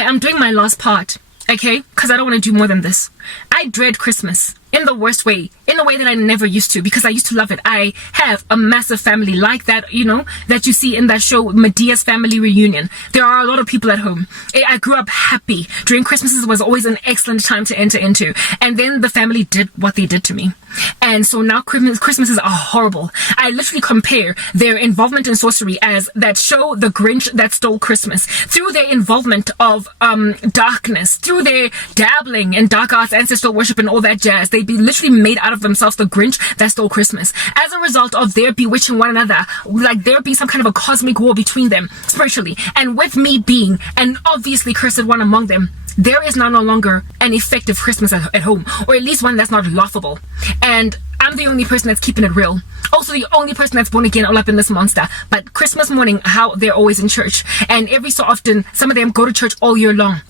Hi, I'm doing my last part, okay? Because I don't want to do more than this. I dread Christmas in the worst way, in a way that I never used to, because I used to love it. I have a massive family like that, you know, that you see in that show, Medea's Family Reunion. There are a lot of people at home. I grew up happy. During Christmases was always an excellent time to enter into. And then the family did what they did to me. And so now Christmases are horrible. I literally compare their involvement in sorcery as that show, The Grinch That Stole Christmas, through their involvement of darkness, through their dabbling in dark arts, ancestral worship, and all that jazz. They be literally made out of themselves the Grinch that stole Christmas. As a result of their bewitching one another, like there be some kind of a cosmic war between them spiritually, and with me being an obviously cursed one among them, there is now no longer an effective Christmas at home, or at least one that's not laughable. And I'm the only person that's keeping it real. Also the only person that's born again all up in this monster. But Christmas morning, how they're always in church, and every so often some of them go to church all year long.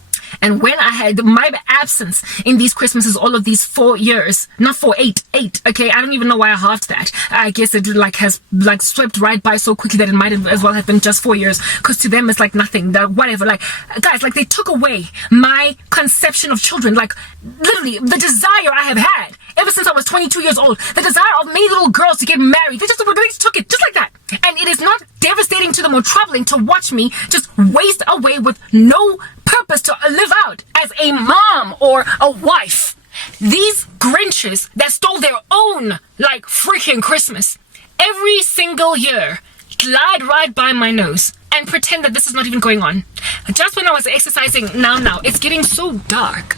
And when I had my absence in these Christmases, all of these 4 years, not 4, 8, okay, I don't even know why I halved that. I guess it has swept right by so quickly that it might as well have been just 4 years, because to them it's like nothing, whatever. Like, guys, like they took away my conception of children, like literally the desire I have had ever since I was 22 years old, the desire of many little girls to get married. They just took it just like that. And it is not devastating to them or troubling to watch me just waste away with no purpose to live out as a mom or a wife. These Grinches that stole their own, like, freaking Christmas, every single year glide right by my nose and pretend that this is not even going on. Just when I was exercising, now, it's getting so dark,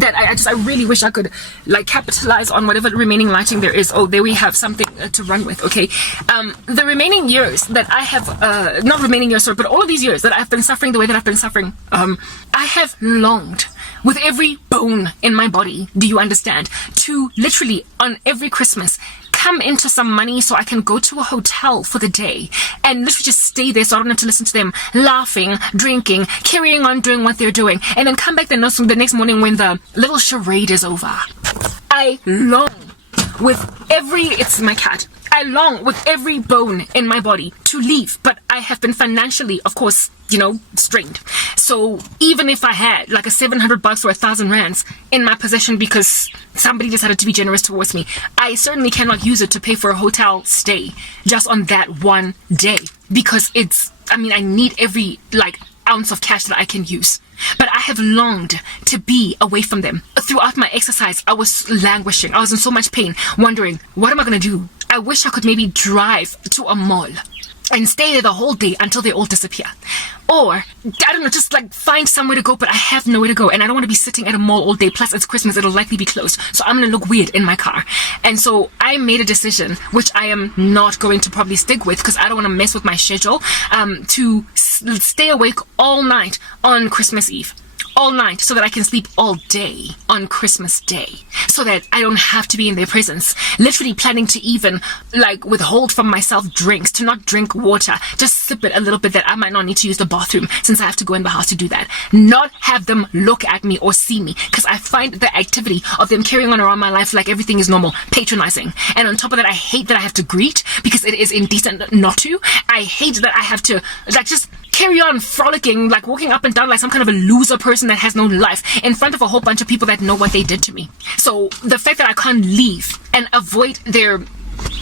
that I really wish I could like capitalize on whatever remaining lighting there is. Oh, there we have something to run with. Okay, the remaining years that I have, not remaining years, sorry, but all of these years that I've been suffering the way that I've been suffering, I have longed with every bone in my body, do you understand, to literally on every Christmas come into some money so I can go to a hotel for the day and literally just stay there so I don't have to listen to them laughing, drinking, carrying on doing what they're doing, and then come back the next morning when the little charade is over. I long with it's my cat. I long with every bone in my body to leave, but I have been financially, of course, you know, strained. So even if I had like a $700 or 1,000 rands in my possession because somebody decided to be generous towards me, I certainly cannot use it to pay for a hotel stay just on that one day, because I need every like ounce of cash that I can use. But I have longed to be away from them. Throughout my exercise, I was languishing. I was in so much pain, wondering, what am I going to do? I wish I could maybe drive to a mall and stay there the whole day until they all disappear. Or, I don't know, just like find somewhere to go, but I have nowhere to go and I don't want to be sitting at a mall all day. Plus it's Christmas, it'll likely be closed. So I'm going to look weird in my car. And so I made a decision, which I am not going to probably stick with because I don't want to mess with my schedule, to stay awake all night on Christmas Eve. All night so that I can sleep all day on Christmas Day, so that I don't have to be in their presence. Literally planning to even like withhold from myself drinks, to not drink water, just sip it a little bit that I might not need to use the bathroom since I have to go in the house to do that. Not have them look at me or see me, because I find the activity of them carrying on around my life like everything is normal patronizing. And on top of that, I hate that I have to greet because it is indecent not to. I hate that I have to like just carry on frolicking, like walking up and down like some kind of a loser person that has no life in front of a whole bunch of people that know what they did to me. So the fact that I can't leave and avoid their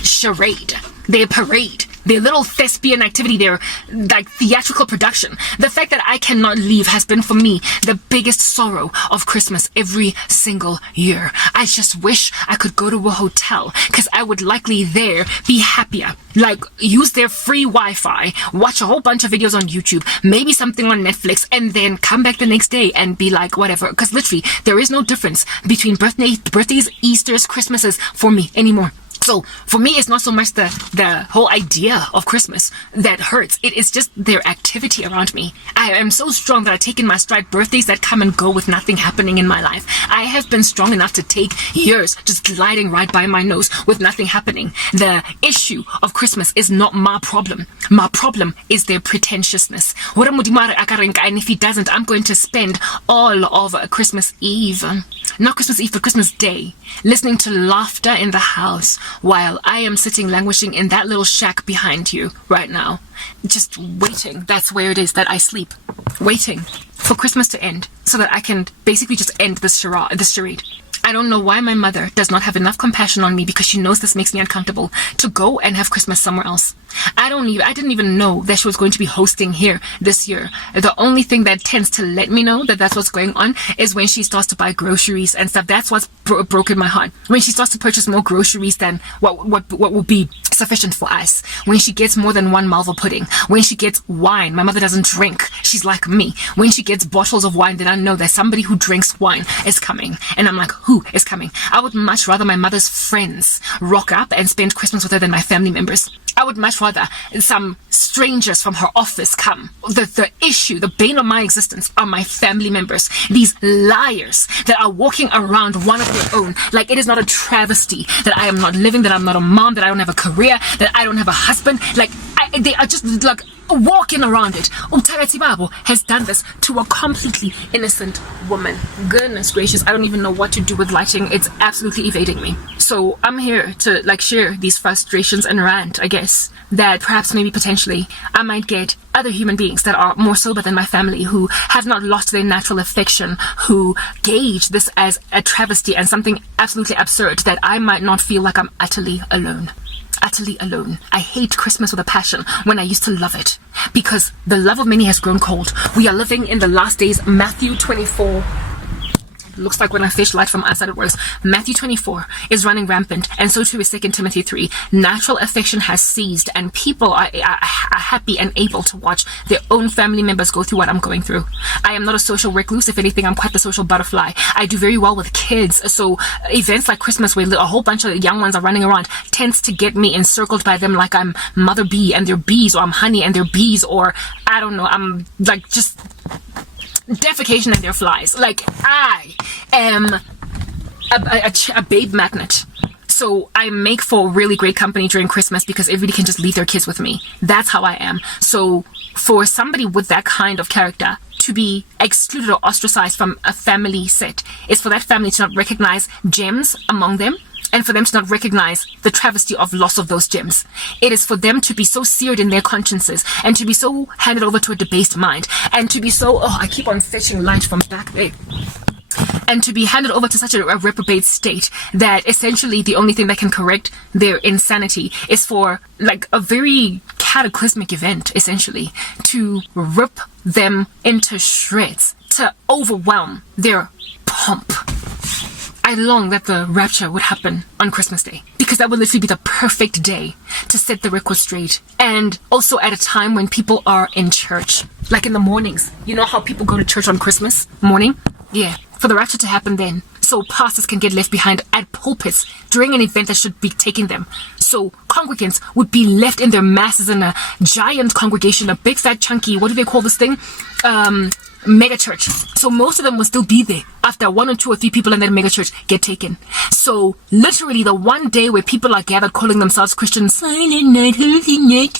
charade, their parade, their little thespian activity, their like theatrical production, the fact that I cannot leave has been for me the biggest sorrow of Christmas every single year. I just wish I could go to a hotel, because I would likely there be happier, like use their free Wi-Fi, watch a whole bunch of videos on YouTube, maybe something on Netflix, and then come back the next day and be like whatever, because literally there is no difference between birthdays, Easters, Christmases for me anymore. So for me, it's not so much the whole idea of Christmas that hurts. It is just their activity around me. I am so strong that I take in my stride birthdays that come and go with nothing happening in my life. I have been strong enough to take years just gliding right by my nose with nothing happening. The issue of Christmas is not my problem. My problem is their pretentiousness. And if he doesn't, I'm going to spend all of Christmas Eve, not Christmas Eve, but Christmas Day, listening to laughter in the house, while I am sitting languishing in that little shack behind you right now, just waiting. That's where it is that I sleep, waiting. for Christmas to end so that I can basically just end this charade. I don't know why my mother does not have enough compassion on me, because she knows this makes me uncomfortable, to go and have Christmas somewhere else. I didn't even know that she was going to be hosting here this year. The only thing that tends to let me know that that's what's going on is when she starts to buy groceries and stuff. That's what's broken my heart. When she starts to purchase more groceries than what will be sufficient for us. When she gets more than one malva pudding. When she gets wine. My mother doesn't drink. She's like me. When she gets bottles of wine, then I know that somebody who drinks wine is coming. And I'm like, who is coming? I would much rather my mother's friends rock up and spend Christmas with her than my family members. I would much rather some strangers from her office come. The issue, the bane of my existence are my family members. These liars that are walking around one of their own. Like, it is not a travesty that I am not living, that I'm not a mom, that I don't have a career, that I don't have a husband. Like, they are just like walking around it. Umthakathi Babo has done this to a completely innocent woman. Goodness gracious, I don't even know what to do with lighting. It's absolutely evading me. So I'm here to like share these frustrations and rant, I guess, that perhaps maybe potentially I might get other human beings that are more sober than my family, who have not lost their natural affection, who gauge this as a travesty and something absolutely absurd, that I might not feel like I'm utterly alone. Utterly alone. I hate Christmas with a passion when I used to love it, because the love of many has grown cold. We are living in the last days. Matthew 24. Looks like when I fish light from outside it works. Matthew 24 is running rampant, and so too is 2 Timothy 3. Natural affection has ceased, and people are happy and able to watch their own family members go through what I'm going through. I am not a social recluse. If anything, I'm quite the social butterfly. I do very well with kids, so events like Christmas, where a whole bunch of young ones are running around, tends to get me encircled by them like I'm mother bee and they're bees, or I'm honey and they're bees, or I don't know, I'm like just defecation and their flies. Like, I am a babe magnet. So I make for really great company during Christmas because everybody can just leave their kids with me. That's how I am. So for somebody with that kind of character to be excluded or ostracized from a family set is for that family to not recognize gems among them, and for them to not recognize the travesty of loss of those gems. It is for them to be so seared in their consciences, and to be so handed over to a debased mind, and to be so, I keep on fetching light from back there, and to be handed over to such a reprobate state that essentially the only thing that can correct their insanity is for like a very cataclysmic event, essentially, to rip them into shreds, to overwhelm their pomp. I long that the rapture would happen on Christmas Day, because that would literally be the perfect day to set the record straight. And also at a time when people are in church, like in the mornings. You know how people go to church on Christmas morning? Yeah, for the rapture to happen then, so pastors can get left behind at pulpits during an event that should be taking them. So congregants would be left in their masses in a giant congregation, a big fat chunky, what do they call this thing? Mega church. So most of them will still be there after 1 or 2 or 3 people in that mega church get taken. So literally the one day where people are gathered calling themselves Christians, Silent Night, Holy Night,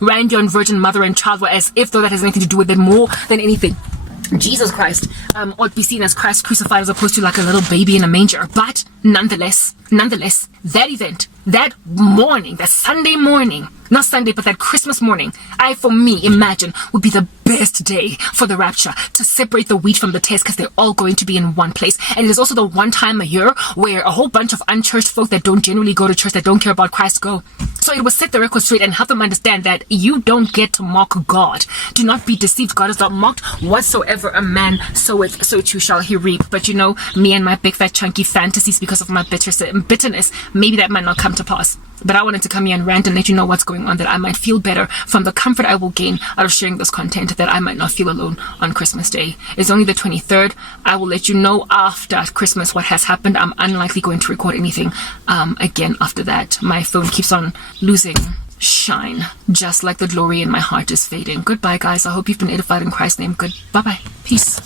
Randy on Virgin Mother and Child, were as if though that has anything to do with it more than anything. Jesus Christ ought to be seen as Christ crucified as opposed to like a little baby in a manger. But nonetheless, that event, that morning, that Sunday morning, not Sunday, but that Christmas morning, I, for me, imagine would be the best day for the rapture, to separate the wheat from the tares, because they're all going to be in one place. And it is also the one time a year where a whole bunch of unchurched folk that don't generally go to church, that don't care about Christ, go. So it will set the record straight and help them understand that you don't get to mock God. Do not be deceived. God is not mocked. Whatsoever a man soweth, so too shall he reap. But you know, me and my big fat chunky fantasies because of my bitterness, maybe that might not come to pass. But I wanted to come here and rant and let you know what's going on, that I might feel better from the comfort I will gain out of sharing this content, that I might not feel alone on Christmas Day. It's only the 23rd. I will let you know after Christmas what has happened. I'm unlikely going to record anything again after that. My phone keeps on losing shine, just like the glory in my heart is fading. Goodbye, guys. I hope you've been edified in Christ's name. Bye-bye. Peace.